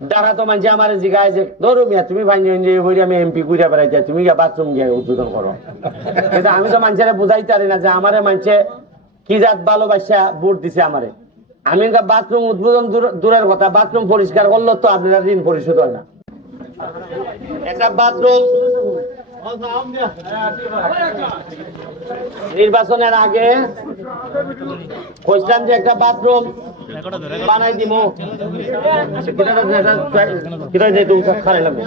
দেখা তো মানছে, আমার জিগায় যে, ধরো মিয়া, তুমি ভাই আমি এমপি ঘুরে বেড়াইতে, তুমি বাথরুম গিয়ে উদ্বোধন করো। কিন্তু আমি তো মানুষের বুঝাইতে পারি না যে আমারে মানছে কি জাত ভালোবাসা ভোট দিছে আমারে। আমি বাথরুম উদ্বোধন দূরের কথা বাথরুম পরিষ্কার করল তো আপনারা ঋণ পরিশোধ হয় না। একটা বাথরুম নির্বাচনের আগে কইছিলাম যে একটা বাথরুম খারাই লাগবে।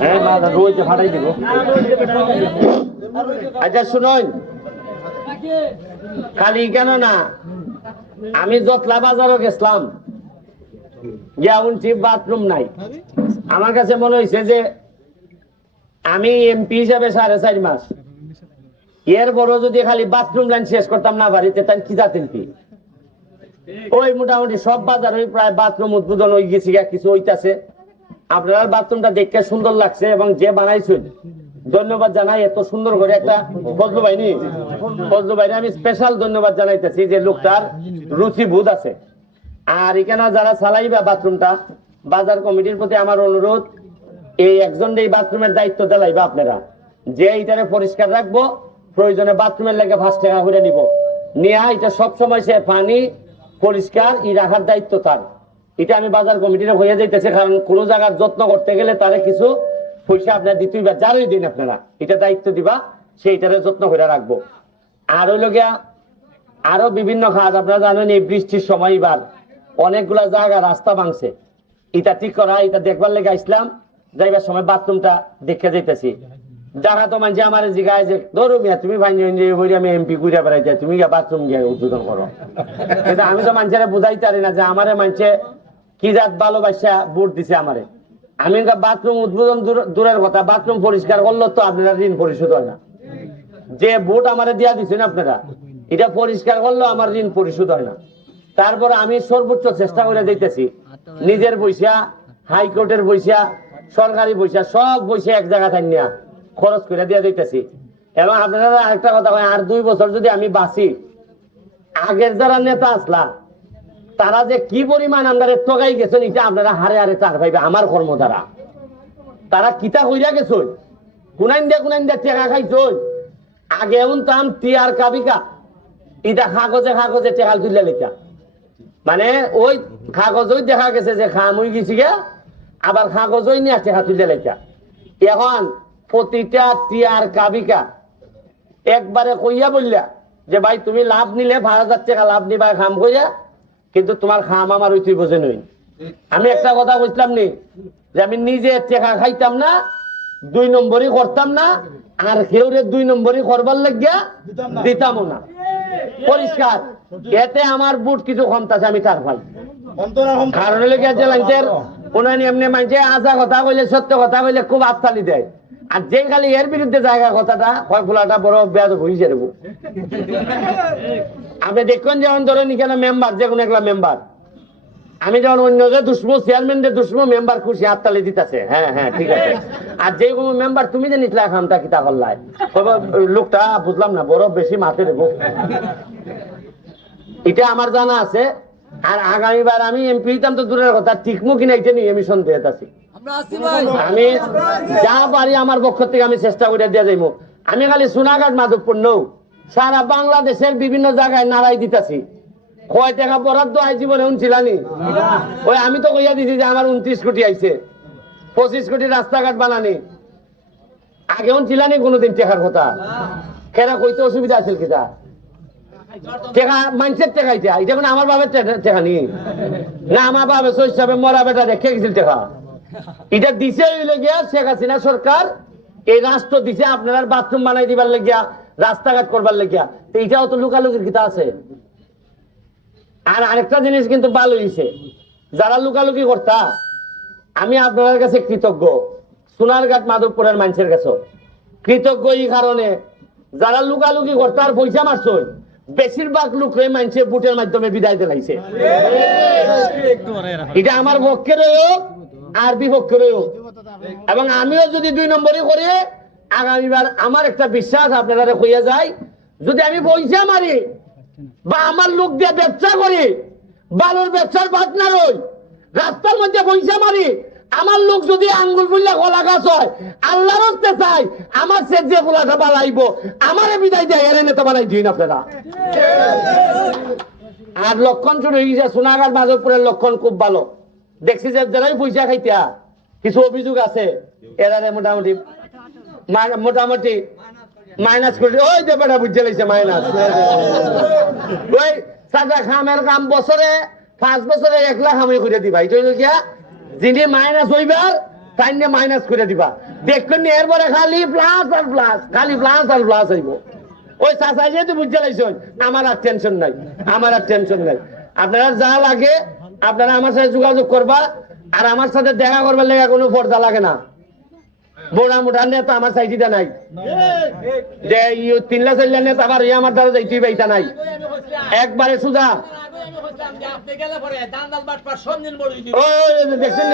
হ্যাঁ আচ্ছা শুনুন। খালি কেন না, আমি যতলা বাজারও গেছিলাম। গিয়া উনছি বাথরুম নাই। আমার কাছে মনে হয়েছে যে আমি এমপি হিসাবে সাড়ে চারি মাস। এর বড় যদি খালি বাথরুম লাইন শেষ করতাম না বাড়িতে তাই কি জাতেন কি? ওই মোটামুটি সব বাজার ওই প্রায় বাথরুম উদ্বোধন হয়ে গেছে কিছু হইতাছে। আপনার বাথরুমটা দেখতে সুন্দর লাগছে এবং যে বানাইছেন, ধন্যবাদ জানাই, এত সুন্দর করে একটা ফজলু ভাইনি। ফজলু ভাইনি, আমি স্পেশাল ধন্যবাদ জানাইতেছি যে লোকটার রুচি বুধ আছে। আর এখানে যারা চালাইবা বাথরুমটা বাজার কমিটির প্রতি আমার অনুরোধ এই একজন এই বাথরুমের দায়িত্ব দিলাইবা আপনারা, যে এইটারে পরিষ্কার রাখব, প্রয়োজনে বাথরুমের লেগে পাঁচ টাকা করে নিব। নিয়ে এটা সব সময় সে পানি পরিষ্কার, ই রাখার দায়িত্ব তার। এটা আমি বাজার কমিটির হয়ে যাইতেছে, কারণ কোনো জায়গার যত্ন করতে গেলে তারে কিছু পয়সা আপনার দিতেই বা যারই দিন আপনারা। এটা দায়িত্ব দিবা সেইটারে যত্ন করে রাখব। আর হইল আরও বিভিন্ন কাজ, আপনারা জানেন এই বৃষ্টির সময় এবার অনেকগুলা জায়গা রাস্তা ভাঙছে। এটা ঠিক করা, এটা দেখবার লেগে আসলাম। যাইবার সময় বাথরুমটা দেখে যাইতেছি। দেখা তো মানছে আমার জিগায় যে, ধরো মিয়া, তুমি ভাই আমি এমপি ঘুরে বেড়াইতে তুমি গিয়ে বাথরুম গিয়ে উদ্বোধন করো। কিন্তু আমি তো মানুষের বুঝাইতে পারি না যে আমারে মানছে কি জাত ভালোবাসা ভোট দিছে আমারে। আমি বাথরুম উদ্বোধন দূরের কথা, বাথরুম পরিষ্কার করল তো আপনারা ঋণ পরিশোধ হয় না। যে ভোট আমারে দিয়া দিচ্ছেন আপনারা, এটা পরিষ্কার করলেও আমার ঋণ পরিশোধ হয় না। তারপর আমি সর্বোচ্চ চেষ্টা করে দিতেছি নিজের পয়সা, হাইকোর্টের পয়সা সরকারি পয়সা, সব পয়সা এক জায়গা থাকি খরচ করে দিয়ে দিতেছি এবং আপনারা আরেকটা কথা কয়, আর দুই বছর যদি আমি বাঁচি? আগের যারা নেতা আসলা, তারা যে কি পরিমাণ আমরা টকাই গেছেন, এটা আপনারা হারে হারে টাকা পাইবে আমার কর্ম দ্বারা তারা কিতা কইরা গেছন? কুনাইন দিয়া কুনাইন দিয়া টেকা খাইছন? আগে উনতাম টিয়ার কাবিকা, ইটা কাগজে কাগজে টেকাল তুলে লিখা মানে ওই কাগজই দেখা গেছে যে খাম হয়ে গেছি গে আবার কাগজই নিয়ে টেকা তুলে লেখা এখন প্রতিটা টিয়ার কাবিকা একবারে কইয়া বললা যে ভাই তুমি লাভ নিলে হাজার টাকা লাভ নিবা খাম কইয়া কিন্তু তোমার খাম আমার ওই তুই বোঝে নই। আমি একটা কথা বুঝলাম নি যে আমি নিজে টেকা খাইতাম না দুই নম্বরই করতাম না আর কেউরে দুই নম্বরই করবার লাগিয়া দিতামও না। পরিষ্কার। এতে আমার বুট কিছু কমতাছে আমি তার ভাই। কারণ হলে গেছে লাইনদের উনানি এমনি মানছে আজা কথা কইলে, সত্য কথা কইলে খুব আত্মালি দেয়। আর যে খালি এর বিরুদ্ধে জায়গা কথাটা হয় ফুলাটা বড় আপনি দেখুন যেমন ধরেন এখানে মেম্বার যে কোনো মেম্বার আমি যখন অন্য যে চেয়ারম্যানদের দুশ্মন মেম্বার খুশি হাততালি দিতেছে। হ্যাঁ হ্যাঁ ঠিক আছে। আর যে কোনো মেম্বার তুমি যে নিতলা খামটা কিতা লোকটা বুঝলাম না, বড় বেশি মাথে দেবো এটা আমার জানা আছে। আর আগামীবার আমি এমপি হইতাম তো দূরের কথা ঠিকমো কিনা এটা নিয়ে আমি সন্দেহ আছি। আমি যা পারি আমার পক্ষ থেকে আমি চেষ্টা করে দিয়ে যাইব আমি খালি সোনাঘাট মাধবপুর নৌ। সারা বাংলাদেশের বিভিন্ন জায়গায় নাড়াই দিতেছি। কয় টাকা বরাদ্দ আই জীবনে উনছিলানি ওই আমি তো কইয়া দিছি যে আমার উনত্রিশ কোটি আইছে। পঁচিশ কোটি রাস্তাঘাট বানানি। আগে উনছিলানি কোনোদিন টেকার কথা? কেনা কইতে অসুবিধা আছিল কিতা? টেকা, মানুষের টেকা এটা আমার বাবার টেকা নি, আমার বাবা মরা বেটা রেখে গেছিল টেকা? এটা দিছে শেখ হাসিনা সরকার, এই রাষ্ট্র দিছে আপনার বাথরুম বানাই দিবার রাস্তাঘাট করবার তো এটাও তো লুকালুকির কিতা আছে। আর আরেকটা জিনিস কিন্তু ভালো হয়েছে যারা লুকালুকি করতা, আমি আপনাদের কাছে কৃতজ্ঞ। সোনারঘাট মাধবপুরের মানুষের কাছে। কৃতজ্ঞ এই কারণে। যারা লুকালুকি করতা আর পয়সা মারছই বেশিরভাগ লোকরে মানুষের বুটের মাধ্যমে বিদায় দিলাইছে। এটা আমার পক্ষের হোক আর বিপক্ষের হোক এবং আমিও যদি দুই নম্বরই করি, আগামীবার আমার একটা বিশ্বাস আপনারা কইয়া যায়, যদি আমি পয়সা মারি বা আমার লোক দিয়ে ব্যবসা করি, বালুর ব্যবসার পার্টনার হই রাস্তার মধ্যে পয়সা মারি আমার লোক যদি আঙ্গুল বুল্লা কলা গাছ হয়, আল্লাহর হস্তে চাই, আমার সে যে গোলাটা বানাইব আমারে বিদায় দেয়, এর নেতা বানাই দিন আপনারা। আর লক্ষণ হয়ে গেছে সোনাঘাট মাধবপুরের লক্ষণ খুব ভালো। দেখছি যে যারাই পয়সা খাইতা কিছু অভিযোগ আছে? এরারে মোটামুটি মোটামুটি মাইনাস করে ওই যে বেটা বুঝতে লাগছে মাইনাস। ওই সাজা খামের কাম বছরে, পাঁচ বছরে এক লাখ আমি করে দিবা এটা কিয়া যিনি মাইনাস হইবার তাই মাইনাস করে দিবা। দেখবেন এরপরে খালি প্লাস আর প্লাস খালি প্লাস আর প্লাস হইব। ওই চাষাই যেহেতু বুঝতে লাগছেন আমার আর টেনশন নাই, আমার আর টেনশন নাই। আপনারা যা লাগে, আপনারা আমার সাথে যোগাযোগ করবা, আর আমার সাথে দেখা করবার লেগে কোনো পর্দা লাগে না। মোটা মোটা নেতা আমার চাইছিটা নাই। যে তিন তিনলা চাইলা নেতা আবার আমার দ্বারা যাইতে পাইতা নাই। একবারে সুজা। দেখছেন?